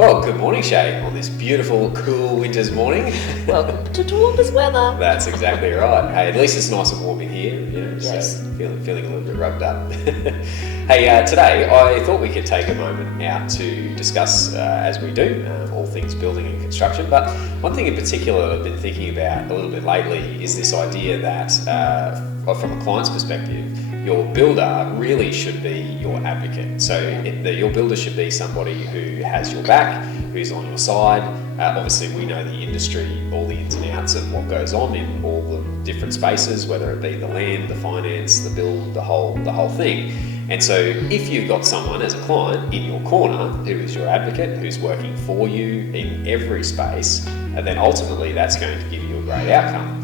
Well, good morning, Shay, on this beautiful, cool winter's morning. Welcome to Toowoomba's weather. That's exactly right. Hey, at least it's nice and warm in here, Yes. So feeling a little bit rubbed up. Hey, today I thought we could take a moment out to discuss, as we do, all things building and construction. But one thing in particular I've been thinking about a little bit lately is this idea that, from a client's perspective, your builder really should be your advocate. So your builder should be somebody who has your back, who's on your side. Obviously, we know the industry, all the ins and outs of what goes on in all the different spaces, whether it be the land, the finance, the build, the whole thing. And so if you've got someone as a client in your corner who is your advocate, who's working for you in every space, and then ultimately that's going to give you a great outcome.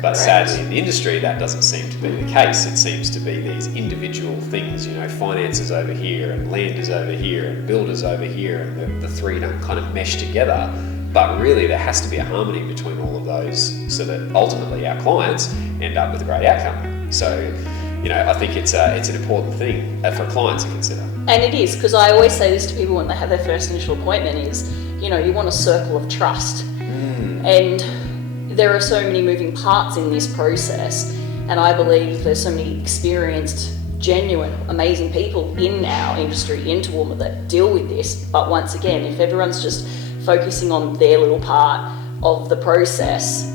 But sadly, in the industry, that doesn't seem to be the case. It seems to be these individual things, finance is over here, and land is over here, and builders over here, and the three don't kind of mesh together. But really, there has to be a harmony between all of those so that ultimately our clients end up with a great outcome. So, I think it's an important thing for clients to consider. And it is, because I always say this to people when they have their first initial appointment is, you want a circle of trust. And there are so many moving parts in this process, and I believe there's so many experienced, genuine, amazing people in our industry, in Toowoomba, that deal with this. But once again, if everyone's just focusing on their little part of the process,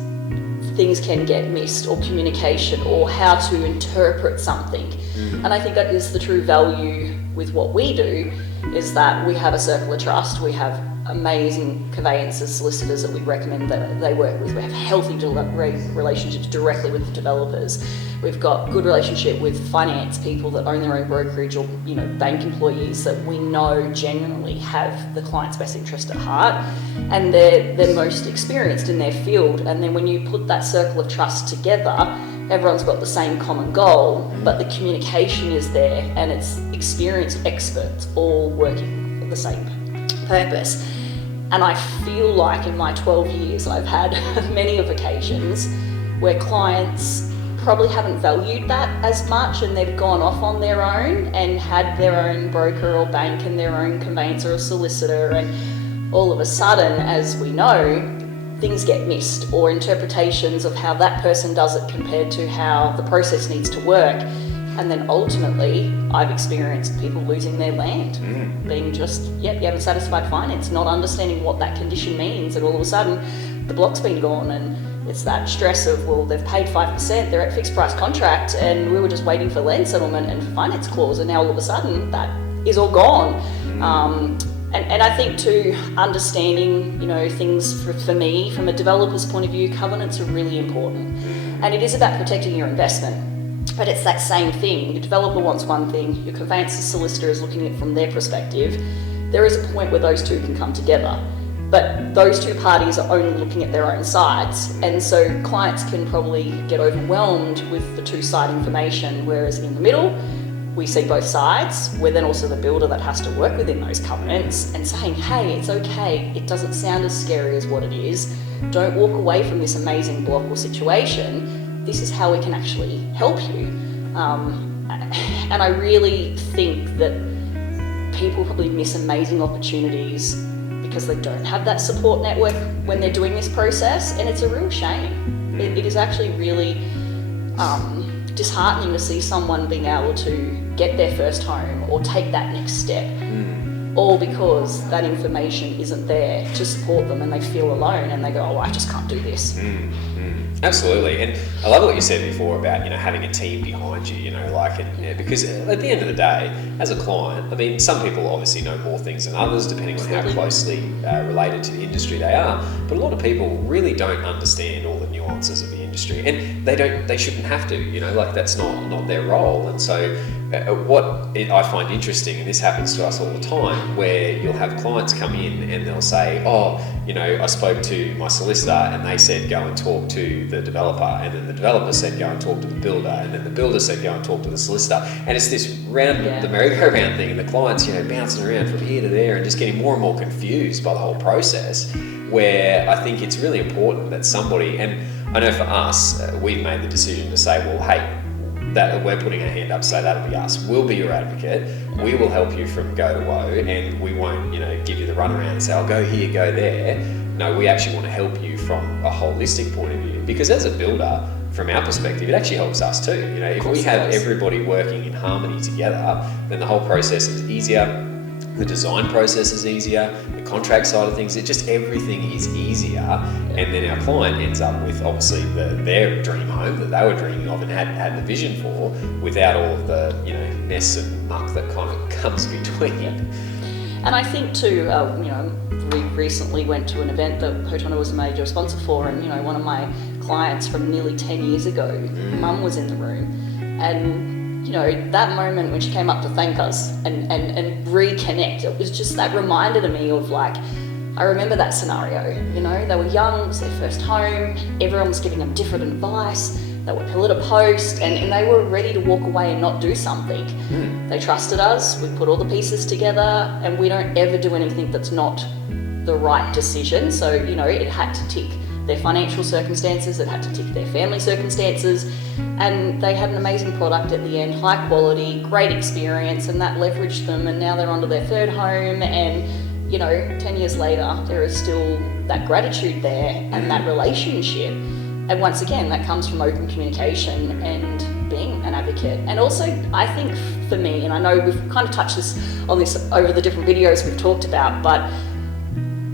things can get missed, or communication, or how to interpret something. And I think that is the true value with what we do, is that we have a circle of trust. We have amazing conveyancers, solicitors that we recommend that they work with. We have healthy relationships directly with the developers. We've got good relationship with finance people that own their own brokerage, or bank employees that we know genuinely have the client's best interest at heart, and they're most experienced in their field. And then when you put that circle of trust together, everyone's got the same common goal, but the communication is there, and it's experienced experts all working for the same purpose. And I feel like in my 12 years, I've had many of occasions where clients probably haven't valued that as much, and they've gone off on their own and had their own broker or bank and their own conveyancer or solicitor, and all of a sudden, as we know, things get missed, or interpretations of how that person does it compared to how the process needs to work. And then ultimately, I've experienced people losing their land, being just, you haven't satisfied finance, not understanding what that condition means, and all of a sudden the block's been gone, and it's that stress of, well, they've paid 5%, they're at fixed price contract, and we were just waiting for land settlement and finance clause, and now all of a sudden that is all gone. And I think too, understanding, things for me, from a developer's point of view, covenants are really important. And it is about protecting your investment. But it's that same thing. Your developer wants one thing, your conveyancer solicitor is looking at it from their perspective. There is a point where those two can come together, but those two parties are only looking at their own sides. And so clients can probably get overwhelmed with the two-side information, whereas in the middle, we see both sides. We're then also the builder that has to work within those covenants and saying, hey, it's okay, it doesn't sound as scary as what it is. Don't walk away from this amazing block or situation. This is how we can actually help you. And I really think that people probably miss amazing opportunities because they don't have that support network when they're doing this process, and it's a real shame. It is actually really disheartening to see someone being able to get their first home or take that next step, all because that information isn't there to support them, and they feel alone and they go, oh, I just can't do this. Absolutely, and I love what you said before about having a team behind you, because at the end of the day, as a client, some people obviously know more things than others depending on how closely related to the industry they are, but a lot of people really don't understand all the nuances of the industry, and they shouldn't have to, that's not their role. And so what I find interesting, and this happens to us all the time, where you'll have clients come in and they'll say, I spoke to my solicitor and they said go and talk to the developer, and then the developer said go and talk to the builder, and then the builder said go and talk to the solicitor, and it's this the merry-go-round thing, and the clients bouncing around from here to there and just getting more and more confused by the whole process, where I think it's really important that somebody, and I know for us, we've made the decision to say, well, hey, that we're putting our hand up, so that'll be us. We'll be your advocate. We will help you from go to woe, and we won't, give you the runaround and say, "I'll go here, go there." No, we actually want to help you from a holistic point of view, because as a builder, from our perspective, it actually helps us too. If we have everybody working in harmony together, then the whole process is easier. The design process is easier, the contract side of things, everything is easier, and then our client ends up with obviously their dream home that they were dreaming of and had the vision for, without all of the mess and muck that kind of comes between. And I think too, we recently went to an event that Hotondo was a major sponsor for, and one of my clients from nearly 10 years ago, Mum was in the room, and that moment when she came up to thank us and reconnect, it was just that reminder to me of I remember that scenario. They were young, it was their first home, everyone was giving them different advice, they were pillar to post, and they were ready to walk away and not do something. They trusted us, we put all the pieces together, and we don't ever do anything that's not the right decision. So, it had to tick their financial circumstances, it had to tick their family circumstances, and they had an amazing product at the end, high quality, great experience, and that leveraged them, and now they're onto their third home, and 10 years later there is still that gratitude there and that relationship. And once again, that comes from open communication and being an advocate. And also, I think for me, and I know we've kind of touched on this over the different videos we've talked about, but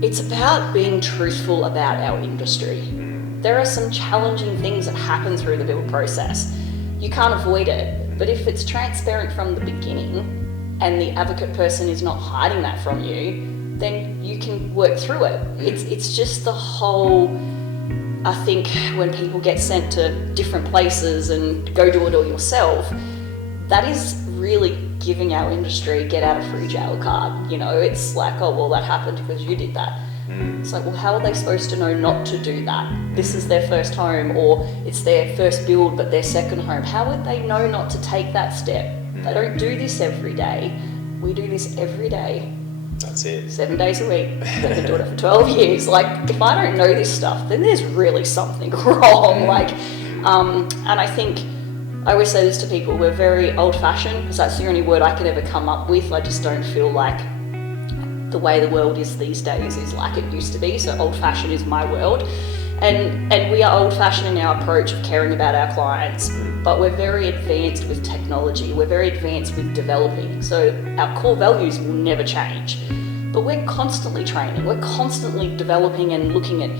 it's about being truthful about our industry. There are some challenging things that happen through the build process. You can't avoid it, but if it's transparent from the beginning and the advocate person is not hiding that from you, then you can work through it. It's just the whole, I think when people get sent to different places and go do it all yourself, that is really giving our industry get out of free jail card. It's like, oh, well, that happened because you did that. It's like, well, how are they supposed to know not to do that? This is their first home, or it's their first build but their second home. How would they know not to take that step? They don't do this every day. We do this every day. That's it. 7 days a week. They've been doing it for 12 years. If I don't know this stuff, then there's really something wrong. And I think I always say this to people, we're very old-fashioned, because that's the only word I could ever come up with. I just don't feel like the way the world is these days is like it used to be, so old-fashioned is my world. And we are old-fashioned in our approach of caring about our clients, but we're very advanced with technology, we're very advanced with developing, so our core values will never change. But we're constantly training, we're constantly developing and looking at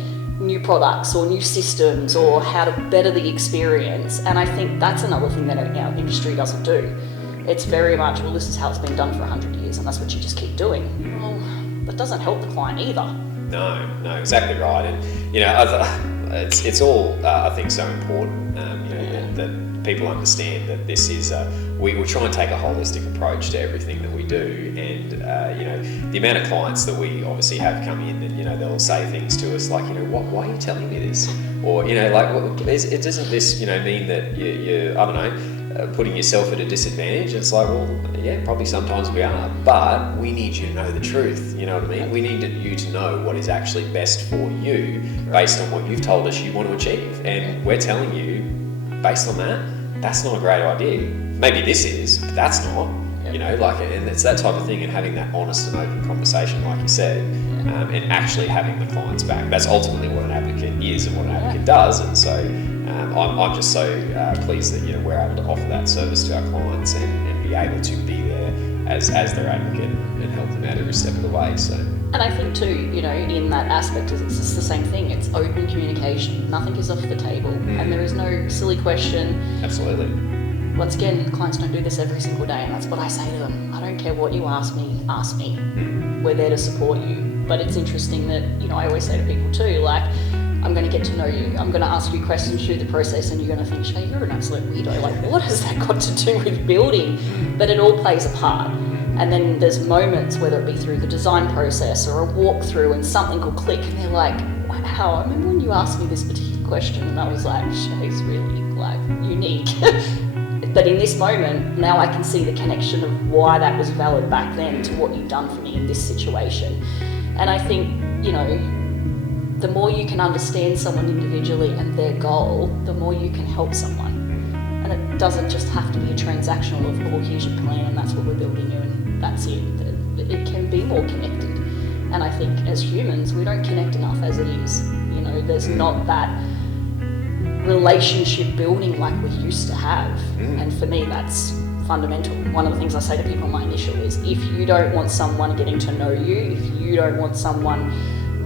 new products or new systems or how to better the experience, and I think that's another thing that our industry doesn't do. It's very much, well, this is how it's been done for 100 years and that's what you just keep doing. Well, that doesn't help the client either. No, exactly right. And it's all I think so important that people understand that this is we try and take a holistic approach to everything that we do, and the amount of clients that we obviously have come in and they'll say things to us like, why are you telling me this, or it doesn't this mean that you I don't know, putting yourself at a disadvantage. It's like, well, yeah, probably sometimes we are, but we need you to know the truth. You know what I mean? We need you to know what is actually best for you based on what you've told us you want to achieve, and we're telling you based on that, that's not a great idea. Maybe this is, but that's not. And it's that type of thing, and having that honest and open conversation, like you said, and actually having the client's back. That's ultimately what an advocate is and what an advocate does. And so I'm just so pleased that we're able to offer that service to our clients and be able to be there as their advocate and help them out every step of the way. So. And I think too, in that aspect, it's just the same thing. It's open communication. Nothing is off the table, and there is no silly question. Absolutely. Once again, clients don't do this every single day, and that's what I say to them. I don't care what you ask me. We're there to support you. But it's interesting that, I always say to people too, I'm going to get to know you. I'm going to ask you questions through the process, and you're going to think, Shay, you're an absolute weirdo. What has that got to do with building? But it all plays a part. And then there's moments, whether it be through the design process or a walkthrough, and something will click, and they're like, wow, I remember when you asked me this particular question, and I was like, Shay's really unique. But in this moment, now I can see the connection of why that was valid back then to what you've done for me in this situation. And I think, the more you can understand someone individually and their goal, the more you can help someone. And it doesn't just have to be a transactional of, oh, here's your plan and that's what we're building you and that's it. It can be more connected. And I think as humans, we don't connect enough as it is. You know, there's not that relationship building like we used to have. And for me, that's fundamental. One of the things I say to people in my initial is, if you don't want someone getting to know you, if you don't want someone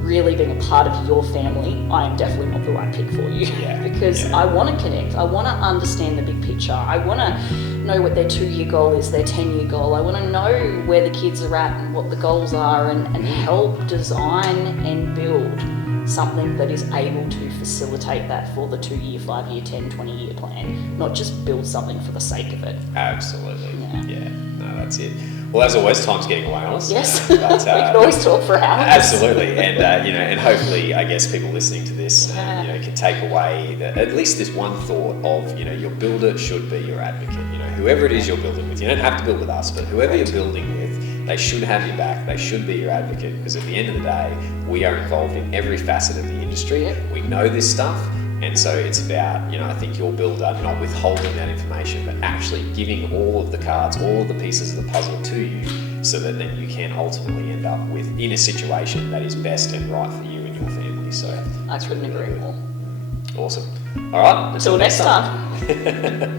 really being a part of your family, I am definitely not the right pick for you. Because I want to connect. I want to understand the big picture. I want to know what their 2-year goal is, their 10-year goal. I want to know where the kids are at and what the goals are, and help design and build something that is able to facilitate that for the 2-year, 5-year, 10, 20-year plan, not just build something for the sake of it. Absolutely. Yeah. No, that's it. Well, as always, time's getting away on us. Yes, But, we can always talk for hours. Absolutely, and and hopefully, I guess people listening to this, can take away at least this one thought of, your builder should be your advocate. Whoever it is you're building with, you don't have to build with us, but whoever you're building with, they should have your back. They should be your advocate, because at the end of the day, we are involved in every facet of the industry. We know this stuff. And so it's about, I think your builder not withholding that information, but actually giving all of the cards, all of the pieces of the puzzle to you, so that then you can ultimately end up in a situation that is best and right for you and your family. So I couldn't agree more. Awesome. All right. Until next time.